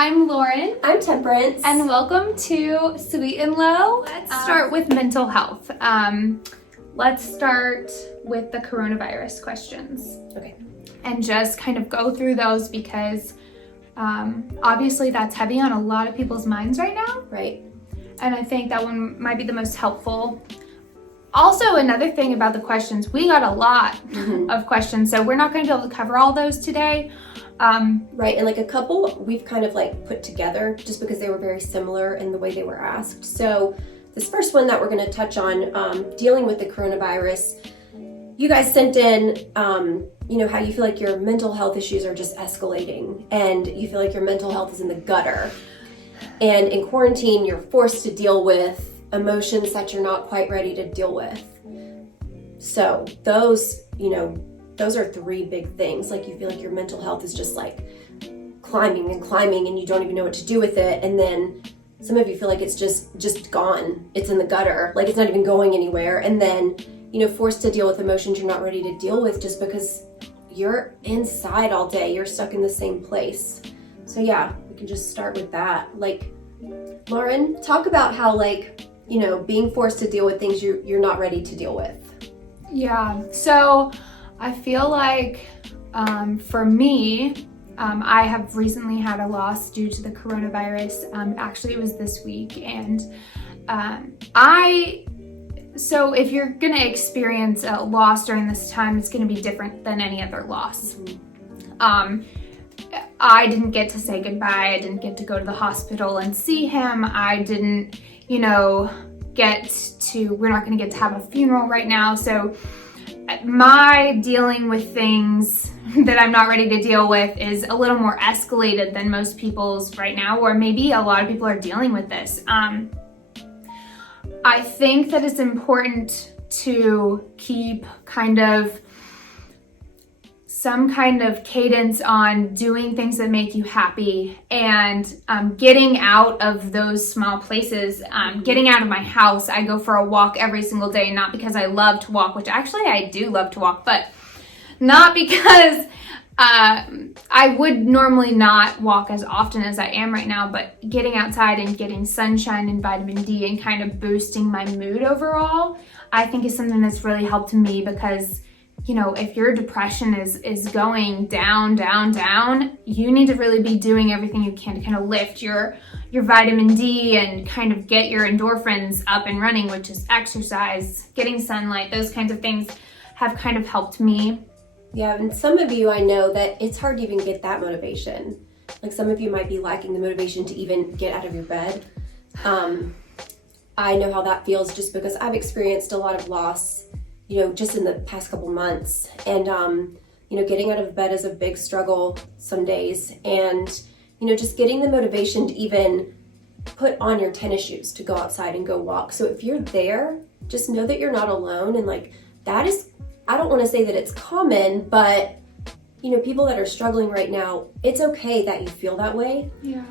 I'm Lauren. I'm Temperance. And welcome to Sweet and Low. Let's start with mental health. Let's start with the coronavirus questions. Okay. And just kind of go through those because obviously that's heavy on a lot of people's minds right now. Right. And I think that one might be the most helpful. Also, another thing about the questions, we got a lot of questions, so we're not going to be able to cover all those today. Right, and like a couple we've kind of like put together just because they were very similar in the way they were asked. So this first one that we're going to touch on, dealing with the coronavirus, you guys sent in, how you feel like your mental health issues are just escalating and you feel like your mental health is in the gutter. And in quarantine, you're forced to deal with emotions that you're not quite ready to deal with. So those are three big things. Like you feel like your mental health is just like climbing and you don't even know what to do with it. And then some of you feel like it's just gone. It's in the gutter. Like it's not even going anywhere. And then, forced to deal with emotions you're not ready to deal with just because you're inside all day. You're stuck in the same place. So yeah, we can just start with that. Like, Lauren, talk about how being forced to deal with things you're not ready to deal with. Yeah, so I feel like for me, I have recently had a loss due to the coronavirus. Actually, it was this week. And so if you're going to experience a loss during this time, it's going to be different than any other loss. I didn't get to say goodbye. I didn't get to go to the hospital and see him. I didn't, we're not going to get to have a funeral right now. So my dealing with things that I'm not ready to deal with is a little more escalated than most people's right now, or maybe a lot of people are dealing with this. I think that it's important to keep some kind of cadence on doing things that make you happy and getting out of those small places, getting out of my house. I go for a walk every single day, not because I love to walk, which actually I do love to walk, but not because I would normally not walk as often as I am right now, but getting outside and getting sunshine and vitamin D and kind of boosting my mood overall, I think is something that's really helped me because if your depression is going down, you need to really be doing everything you can to kind of lift your vitamin D and kind of get your endorphins up and running, which is exercise, getting sunlight, those kinds of things have kind of helped me. Yeah, and some of you, I know that it's hard to even get that motivation. Like some of you might be lacking the motivation to even get out of your bed. I know how that feels just because I've experienced a lot of loss just in the past couple months. And, getting out of bed is a big struggle some days. And, just getting the motivation to even put on your tennis shoes to go outside and go walk. So if you're there, just know that you're not alone. And that is, I don't want to say that it's common, but, people that are struggling right now, it's okay that you feel that way. Yeah.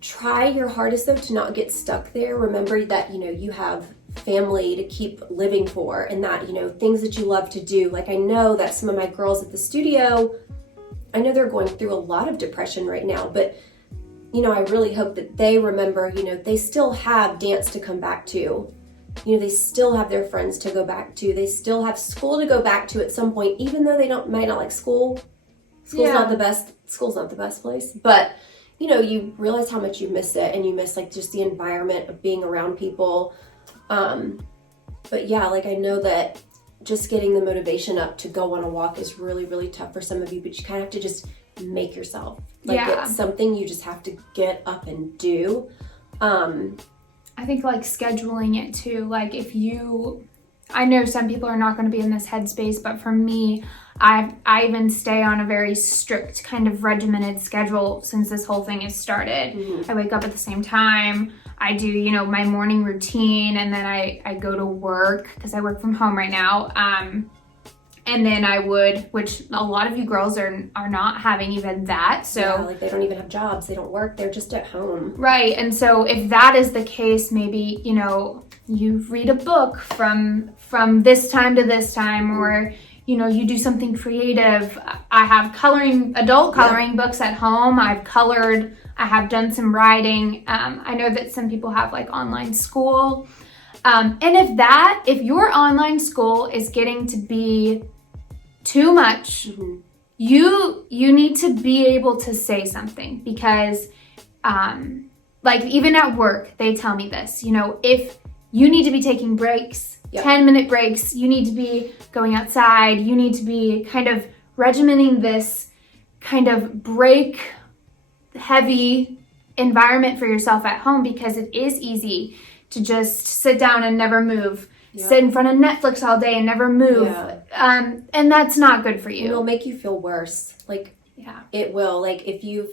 Try your hardest though to not get stuck there. Remember that, you have family to keep living for and that, things that you love to do. Like I know that some of my girls at the studio, I know they're going through a lot of depression right now, but, I really hope that they remember, they still have dance to come back to. They still have their friends to go back to. They still have school to go back to at some point, even though they might not like school. School's not the best place, but you realize how much you miss it and you miss just the environment of being around people. But yeah, I know that just getting the motivation up to go on a walk is really, really tough for some of you, but you kind of have to just make yourself. It's something you just have to get up and do. I think scheduling it too. I know some people are not going to be in this headspace, but for me, I even stay on a very strict kind of regimented schedule since this whole thing has started. I wake up at the same time. I do, my morning routine, and then I go to work because I work from home right now. And then I would, which a lot of you girls are not having even that. So yeah, they don't even have jobs. They don't work. They're just at home. Right. And so if that is the case, maybe, you read a book from this time to this time, or, you do something creative. I have adult coloring books at home. I've colored, I have done some writing. I know that some people have like online school. And if your online school is getting to be too much, you need to be able to say something, because like even at work, they tell me this, if you need to be taking breaks, 10-minute breaks, you need to be going outside, you need to be kind of regimenting this kind of break heavy environment for yourself at home, because it is easy to just sit down and never move. Sit in front of Netflix all day and never move. And that's not good for you. It'll make you feel worse. Like, it will. Like, if you've,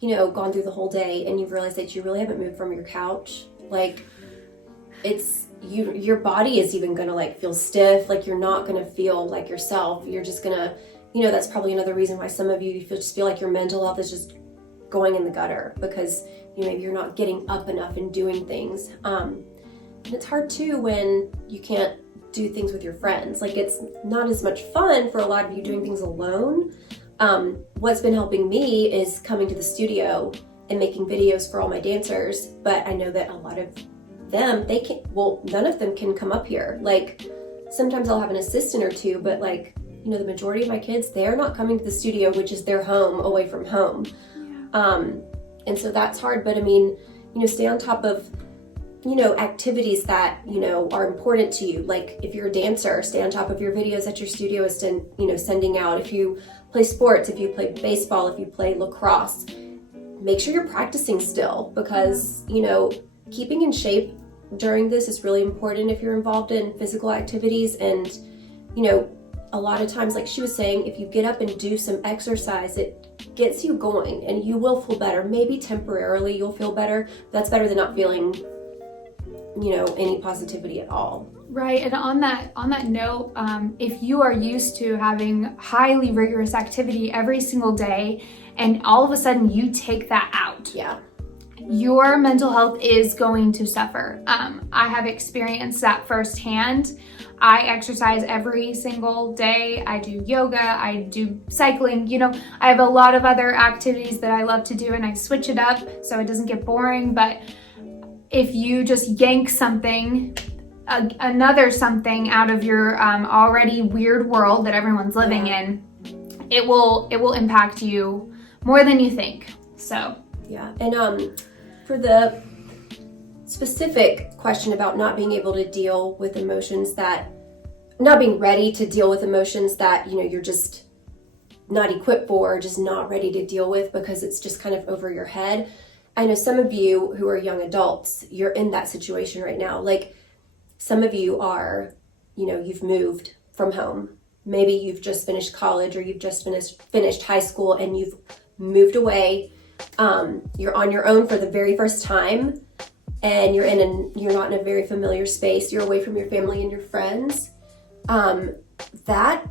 gone through the whole day and you've realized that you really haven't moved from your couch, like, your body is even going to, like, feel stiff. Like, you're not going to feel like yourself. You're just going to, that's probably another reason why some of you just feel like your mental health is just going in the gutter, because, you're not getting up enough and doing things. And it's hard too when you can't do things with your friends. Like, it's not as much fun for a lot of you doing things alone. What's been helping me is coming to the studio and making videos for all my dancers. But I know that a lot of them, none of them can come up here. Like, sometimes I'll have an assistant or two, but like, the majority of my kids, they're not coming to the studio, which is their home away from home. And so that's hard. But I mean, stay on top of activities that, are important to you. Like, if you're a dancer, stay on top of your videos that your studio is, sending out. If you play sports, if you play baseball, if you play lacrosse, make sure you're practicing still, because, keeping in shape during this is really important if you're involved in physical activities. And, a lot of times, like she was saying, if you get up and do some exercise, it gets you going and you will feel better. Maybe temporarily you'll feel better. That's better than not feeling any positivity at all. Right. And on that note, if you are used to having highly rigorous activity every single day, and all of a sudden you take that out, your mental health is going to suffer. I have experienced that firsthand. I exercise every single day. I do yoga, I do cycling, I have a lot of other activities that I love to do, and I switch it up so it doesn't get boring. But if you just yank another something out of your already weird world that everyone's living in, it will impact you more than you think. So and for the specific question about not being able to deal with emotions, that not being ready to deal with emotions that you're just not equipped for, or just not ready to deal with because it's just kind of over your head. I know some of you who are young adults, you're in that situation right now. Like, some of you are, you've moved from home. Maybe you've just finished college, or you've just finished high school and you've moved away. You're on your own for the very first time, and you're not in a very familiar space. You're away from your family and your friends. That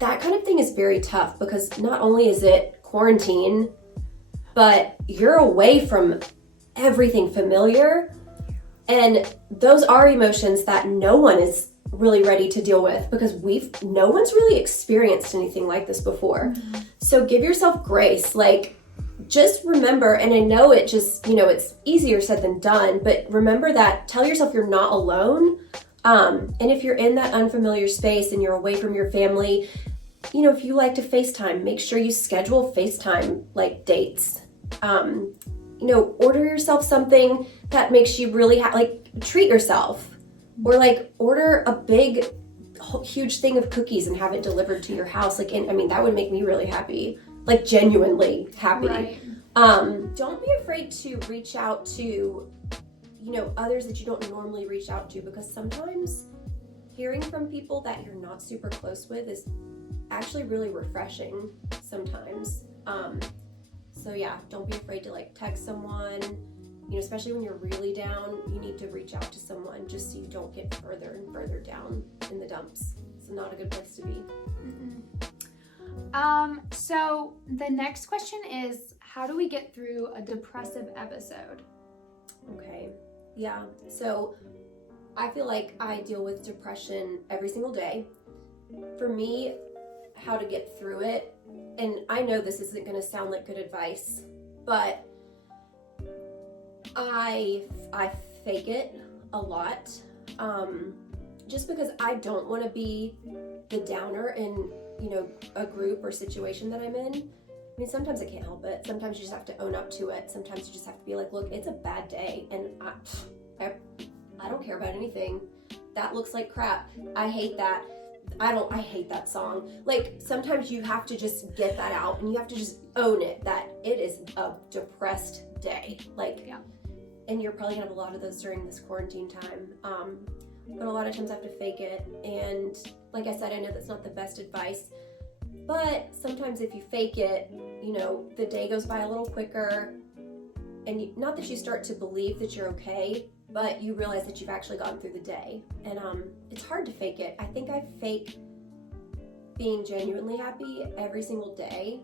kind of thing is very tough, because not only is it quarantine, but you're away from everything familiar. And those are emotions that no one is really ready to deal with, because no one's really experienced anything like this before. So give yourself grace. Like, just remember, and I know it just, it's easier said than done, but remember that, tell yourself you're not alone. And if you're in that unfamiliar space and you're away from your family, if you like to FaceTime, make sure you schedule FaceTime like dates. Order yourself something that makes you really treat yourself, or like order a big, huge thing of cookies and have it delivered to your house. Like, that would make me really happy, like genuinely happy. Right. Don't be afraid to reach out to, others that you don't normally reach out to, because sometimes hearing from people that you're not super close with is actually really refreshing sometimes. So yeah, don't be afraid to text someone, especially when you're really down. You need to reach out to someone just so you don't get further and further down in the dumps. It's not a good place to be. So the next question is, how do we get through a depressive episode? Okay. Yeah. So I feel like I deal with depression every single day. for me, how to get through it, and I know this isn't going to sound like good advice, but I fake it a lot, just because I don't want to be the downer in, a group or situation that I'm in. I mean, sometimes I can't help it. Sometimes you just have to own up to it. Sometimes you just have to be like, look, it's a bad day, and I don't care about anything. That looks like crap. I hate that. I hate that song. Like, sometimes you have to just get that out, and you have to just own it, that it is a depressed day. Like, yeah. And you're probably gonna have a lot of those during this quarantine time. But a lot of times I have to fake it. And like I said, I know that's not the best advice, but sometimes if you fake it, the day goes by a little quicker, and not that you start to believe that you're okay, but you realize that you've actually gotten through the day. And it's hard to fake it. I think I fake being genuinely happy every single day,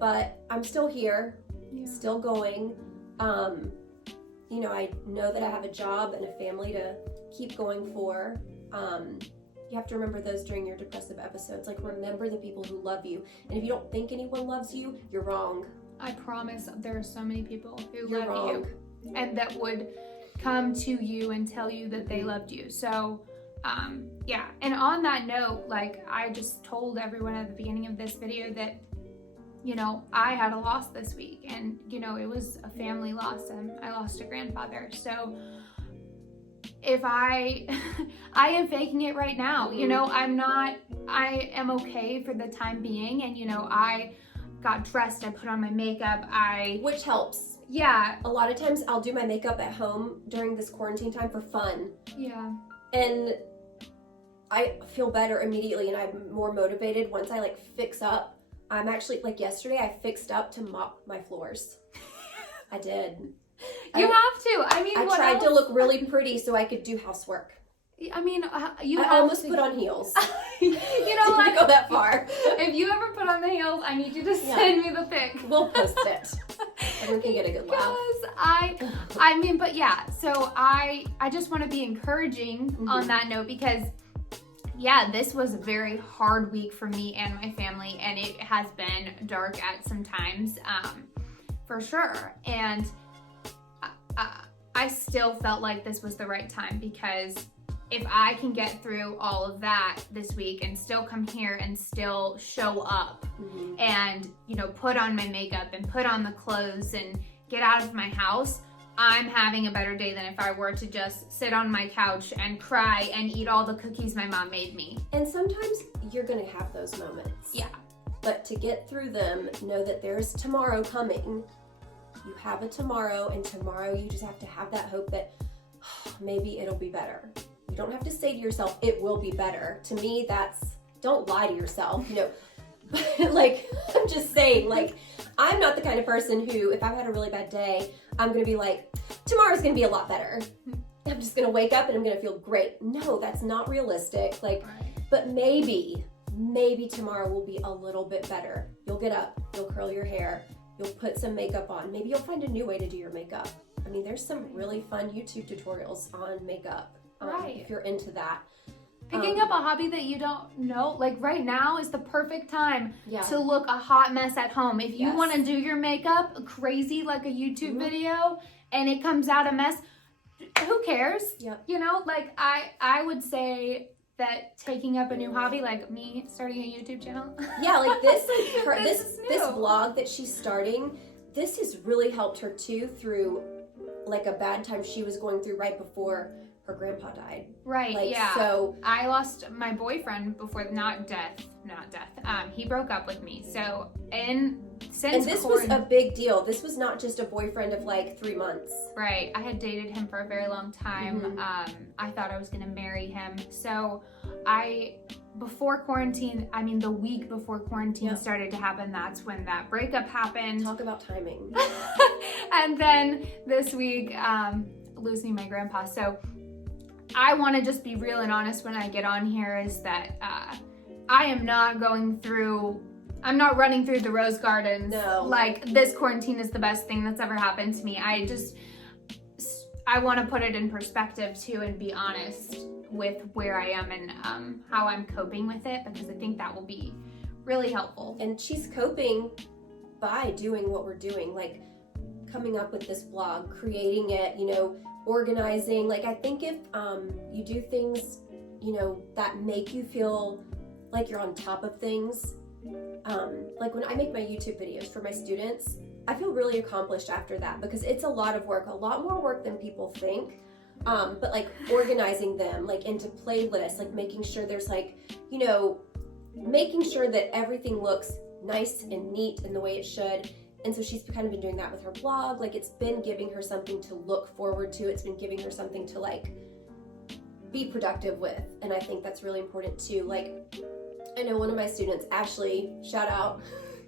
but I'm still here, still going. I know that I have a job and a family to keep going for. You have to remember those during your depressive episodes. Like, remember the people who love you. And if you don't think anyone loves you, you're wrong. I promise there are so many people who You're love wrong. you and that would come to you and tell you that they loved you. So, yeah. And on that note, like I just told everyone at the beginning of this video that, I had a loss this week, and, it was a family loss, and I lost a grandfather. So if I am faking it right now, I am okay for the time being. And, I got dressed, I put on my makeup, Which helps. Yeah. A lot of times I'll do my makeup at home during this quarantine time for fun. Yeah. And I feel better immediately, and I'm more motivated once I fix up. I'm actually, yesterday I fixed up to mop my floors. I did. You have to. I mean, I what tried else? to look really pretty so I could do housework. I mean, you I have almost to put on heels. You know Didn't what? go that far. If you ever put on the heels, I need you to send me the pic. We'll post it. Everyone can get a good laugh. I mean, but yeah, so I just want to be encouraging on that note, because yeah, this was a very hard week for me and my family, and it has been dark at some times, for sure. And I still felt like this was the right time, because if I can get through all of that this week and still come here and still show up and, put on my makeup and put on the clothes and get out of my house, I'm having a better day than if I were to just sit on my couch and cry and eat all the cookies my mom made me. And sometimes you're going to have those moments. Yeah. But to get through them, know that there's tomorrow coming. You have a tomorrow, and tomorrow you just have to have that hope that maybe it'll be better. You don't have to say to yourself, it will be better. To me, don't lie to yourself, But I'm just saying, I'm not the kind of person who, if I've had a really bad day, I'm going to be like, tomorrow's going to be a lot better. I'm just going to wake up and I'm going to feel great. No, that's not realistic. But maybe tomorrow will be a little bit better. You'll get up, you'll curl your hair, you'll put some makeup on. Maybe you'll find a new way to do your makeup. I mean, there's some really fun YouTube tutorials on makeup. If you're into that. Picking up a hobby that you don't know, right now is the perfect time Yeah. to look a hot mess at home. If you Yes. want to do your makeup crazy like a YouTube video and it comes out a mess, who cares? Yep. I would say that taking up a new hobby, like me starting a YouTube channel. Yeah, this is this new. vlog that she's starting, this has really helped her too through a bad time she was going through right before her grandpa died. Right, yeah. So I lost my boyfriend before, not death. He broke up with me. So, since this was a big deal. This was not just a boyfriend of 3 months. Right. I had dated him for a very long time. I thought I was going to marry him. So before quarantine, the week before quarantine started to happen, that's when that breakup happened. Talk about timing. And then this week, losing my grandpa. So I want to just be real and honest when I get on here, is that I am not I'm not running through the rose gardens. No. This quarantine is the best thing that's ever happened to me. I want to put it in perspective too and be honest with where I am and how I'm coping with it, because I think that will be really helpful. And she's coping by doing what we're doing, like coming up with this blog, creating it, organizing. Like, I think if you do things, that make you feel like you're on top of things, like when I make my YouTube videos for my students, I feel really accomplished after that, because it's a lot of work, a lot more work than people think. But like organizing them like into playlists, like making sure there's like, making sure that everything looks nice and neat in the way it should. And so she's kind of been doing that with her blog. Like, it's been giving her something to look forward to. It's been giving her something to like be productive with. And I think that's really important too. Like, I know one of my students, Ashley, shout out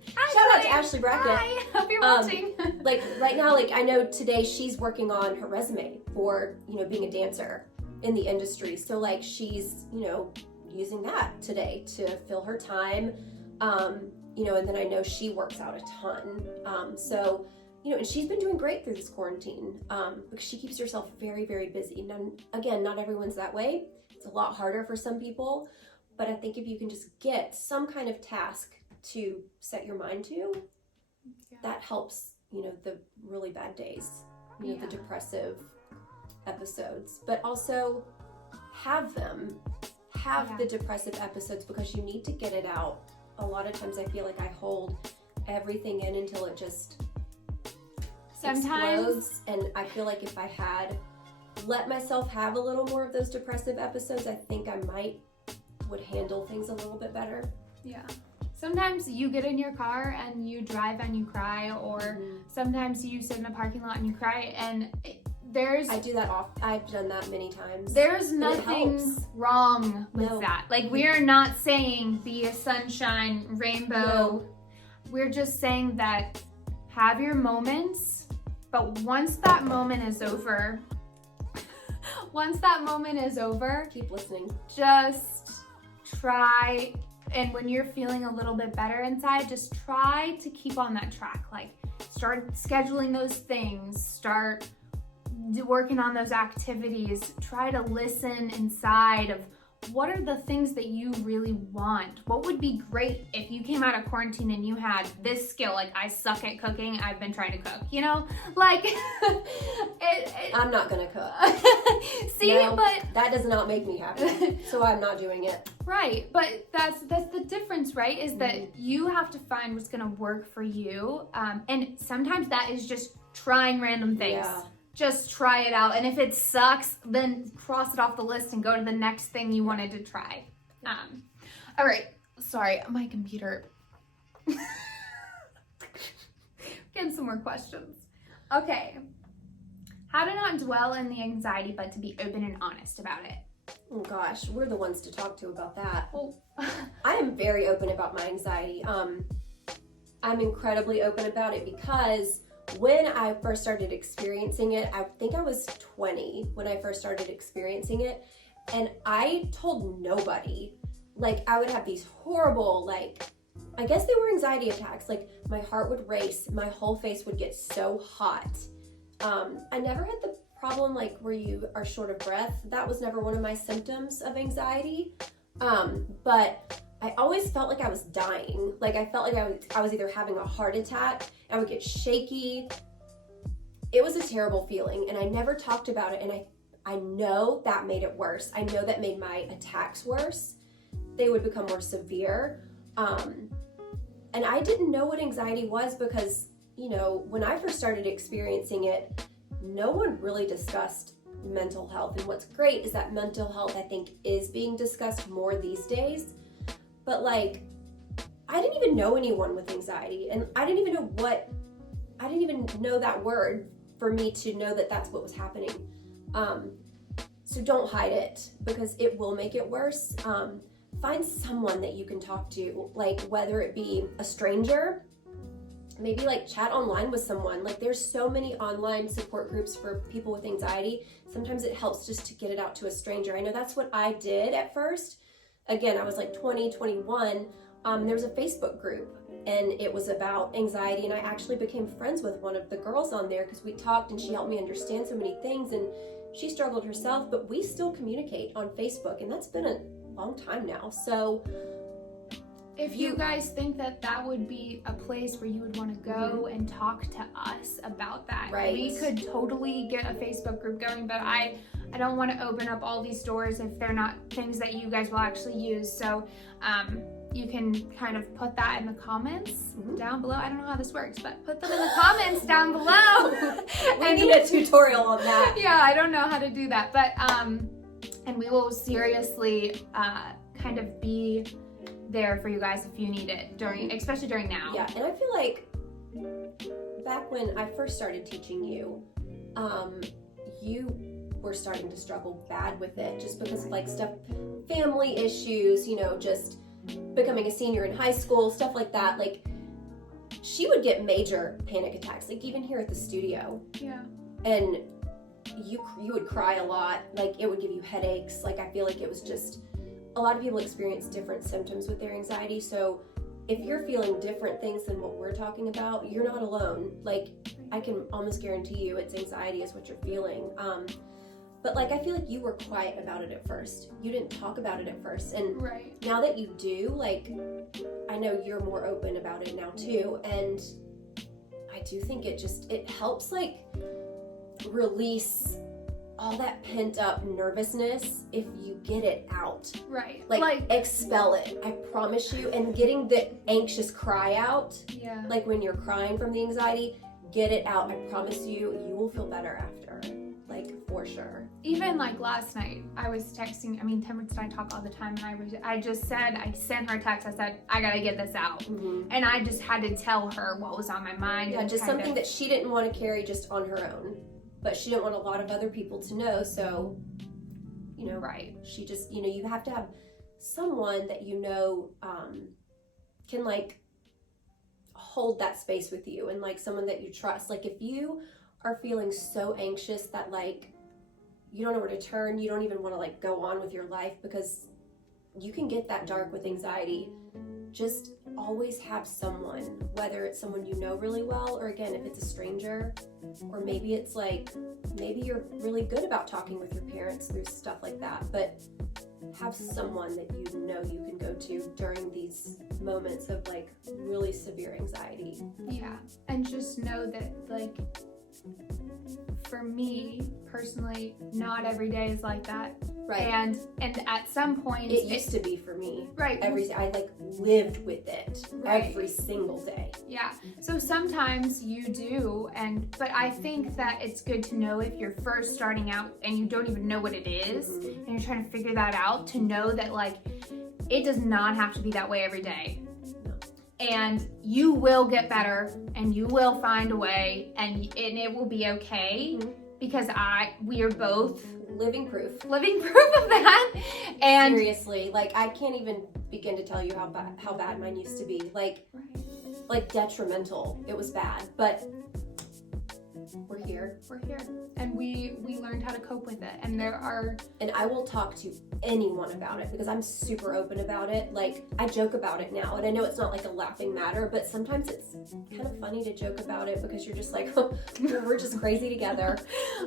to Ashley Brackett. Hi, hope you're watching. Like right now, like I know today she's working on her resume for, being a dancer in the industry. So like she's, using that today to fill her time. And then I know she works out a ton. And she's been doing great through this quarantine because she keeps herself very, very busy. Now, again, not everyone's that way. It's a lot harder for some people. But I think if you can just get some kind of task to set your mind to, that helps, the really bad days, the depressive episodes. But also have the depressive episodes, because you need to get it out. A lot of times I feel like I hold everything in until it just explodes. And I feel like if I had let myself have a little more of those depressive episodes, I think I would handle things a little bit better. Yeah. Sometimes you get in your car and you drive and you cry, or sometimes you sit in a parking lot and you cry, and I do that I've done that many times. There's nothing wrong with that. Like, we are not saying be a sunshine, rainbow. No. We're just saying that have your moments, but once that moment is over, keep listening. Just try, and when you're feeling a little bit better inside, just try to keep on that track. Like, start scheduling those things, start working on those activities, try to listen inside of what are the things that you really want. What would be great if you came out of quarantine and you had this skill? Like, I suck at cooking, I've been trying to cook, like I'm not gonna cook. See, but that does not make me happy, so I'm not doing it. Right, but that's the difference, right? Is that you have to find what's gonna work for you, and sometimes that is just trying random things. Yeah. Just try it out, and if it sucks, then cross it off the list and go to the next thing you wanted to try. All right, sorry, my computer. Getting some more questions. Okay, how to not dwell in the anxiety, but to be open and honest about it. Oh gosh, we're the ones to talk to about that. Well, I am very open about my anxiety. I'm incredibly open about it because when I first started experiencing it, I think I was 20 when I first started experiencing it, and I told nobody. Like, I would have these horrible, like, I guess they were anxiety attacks. Like, my heart would race, my whole face would get so hot. I never had the problem, like, where you are short of breath. That was never one of my symptoms of anxiety. But I always felt like I was dying. Like, I felt like I was either having a heart attack, I would get shaky. It was a terrible feeling, and I never talked about it, and I know that made it worse. I know that made my attacks worse. They would become more severe. And I didn't know what anxiety was because, when I first started experiencing it, no one really discussed mental health. And what's great is that mental health, I think, is being discussed more these days. But like, I didn't even know anyone with anxiety, and I didn't even know that word for me to know that that's what was happening. So don't hide it, because it will make it worse. Find someone that you can talk to, like whether it be a stranger, maybe like chat online with someone. Like, there's so many online support groups for people with anxiety. Sometimes it helps just to get it out to a stranger. I know that's what I did at first. Again, I was like 20, 21. There was a Facebook group, and it was about anxiety, and I actually became friends with one of the girls on there because we talked and she helped me understand so many things, and she struggled herself, but we still communicate on Facebook, and that's been a long time now. So if you guys think that that would be a place where you would want to go and talk to us about that, Right. we could totally get a Facebook group going, but I don't want to open up all these doors if they're not things that you guys will actually use. So you can kind of put that in the comments down below. I don't know how this works, but put them in the comments down below. we need a tutorial on that. Yeah, I don't know how to do that, but and we will seriously kind of be there for you guys if you need it especially during now. Yeah, and I feel like back when I first started teaching you, you were starting to struggle bad with it just because of like stuff, family issues, you know, just becoming a senior in high school, stuff like that. Like, she would get major panic attacks, like even here at the studio. Yeah. And you would cry a lot, like it would give you headaches. Like, I feel like it was just, a lot of people experience different symptoms with their anxiety. So if you're feeling different things than what we're talking about, you're not alone. Like, I can almost guarantee you it's anxiety is what you're feeling. But like, I feel like you were quiet about it at first. You didn't talk about it at first. And Right. now that you do, like, I know you're more open about it now too. And I do think it helps like release all that pent up nervousness if you get it out. Right. Like expel it. I promise you. And getting the anxious cry out, yeah. like when you're crying from the anxiety, get it out. I promise you, you will feel better after. Like, for sure. Even like last night, I was texting. I mean, Temperance and I talk all the time, and I sent her a text. I said, I gotta get this out, and I just had to tell her what was on my mind. Yeah, and just kind something of, that she didn't want to carry just on her own, but she didn't want a lot of other people to know. So, you know, right. She just, you know, you have to have someone that you know can like hold that space with you, and like someone that you trust. Like, if you are feeling so anxious that like you don't know where to turn, you don't even want to like go on with your life because you can get that dark with anxiety, just always have someone, whether it's someone you know really well, or again, if it's a stranger, or maybe it's like, maybe you're really good about talking with your parents through stuff like that, but have someone that you know you can go to during these moments of like really severe anxiety. Yeah, and just know that like, for me personally, not every day is like that. Right. And at some point, It used to be for me. Right. I like lived with it Right. every single day. Yeah. So sometimes you do, but I think that it's good to know if you're first starting out and you don't even know what it is, and you're trying to figure that out, to know that like, it does not have to be that way every day. And you will get better, and you will find a way, and it will be okay, because we are both Living proof. living proof of that. And Seriously, like, I can't even begin to tell you how bad mine used to be. Like detrimental. It was bad, but we're here. we're here, and we learned how to cope with it. And And I will talk to anyone about it because I'm super open about it. Like, I joke about it now, and I know it's not like a laughing matter, but sometimes it's kind of funny to joke about it because you're just like, oh, we're just crazy together.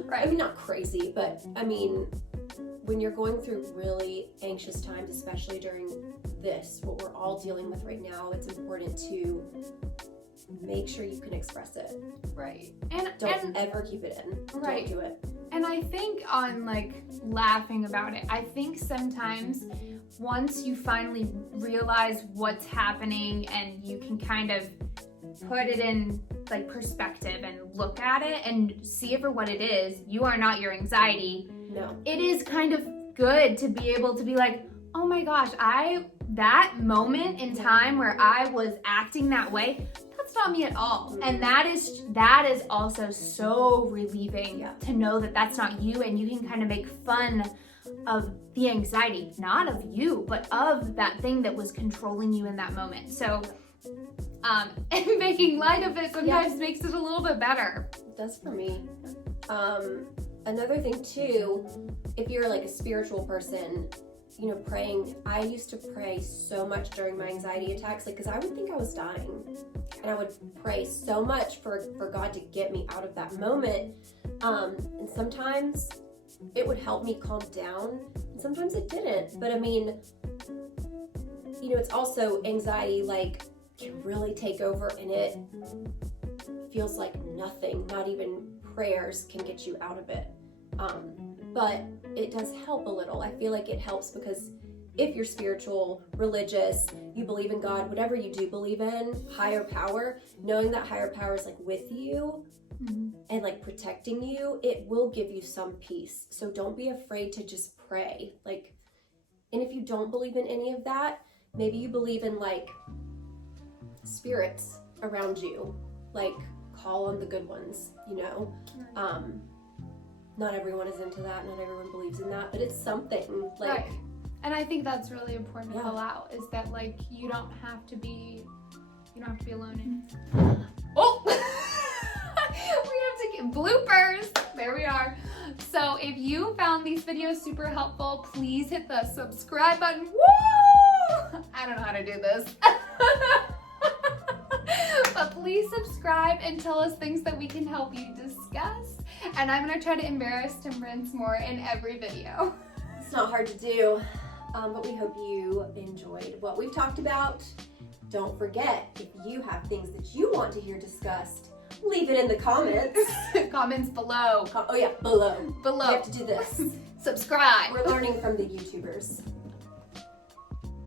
right. I mean, not crazy, but I mean, when you're going through really anxious times, especially during this, what we're all dealing with right now, it's important to make sure you can express it. Right. And Don't ever keep it in. Right. Don't do it. And I think on like laughing about it, I think sometimes once you finally realize what's happening and you can kind of put it in like perspective and look at it and see it for what it is, you are not your anxiety. No. It is kind of good to be able to be like, oh my gosh, that moment in time where I was acting that way, that's not me at all. And that is also so relieving to know that that's not you, and you can kind of make fun of the anxiety, not of you, but of that thing that was controlling you in that moment. So and making light of it sometimes makes it a little bit better. It does for me. Another thing too, if you're like a spiritual person, praying. I used to pray so much during my anxiety attacks, like, because I would think I was dying. And I would pray so much for God to get me out of that moment. And sometimes it would help me calm down, and sometimes it didn't. But I mean, it's also anxiety, like, can really take over, and it feels like nothing, not even prayers can get you out of it. But it does help a little. I feel like it helps because if you're spiritual, religious, you believe in God, whatever you do believe in, higher power, knowing that higher power is like with you and like protecting you, it will give you some peace. So don't be afraid to just pray. Like, and if you don't believe in any of that, maybe you believe in like spirits around you, like call on the good ones, not everyone is into that, not everyone believes in that, but it's something like right. And I think that's really important to Yeah. pull out, is that like you don't have to be alone in it. Oh, we have to get bloopers. There we are. So if you found these videos super helpful, please hit the subscribe button. Woo! I don't know how to do this. But please subscribe and tell us things that we can help you discuss. And I'm gonna try to embarrass Tim Rins more in every video. it's not hard to do, but we hope you enjoyed what we've talked about. Don't forget, if you have things that you want to hear discussed, leave it in the comments. Comments below. Below. Below. We have to do this. Subscribe. We're learning from the YouTubers.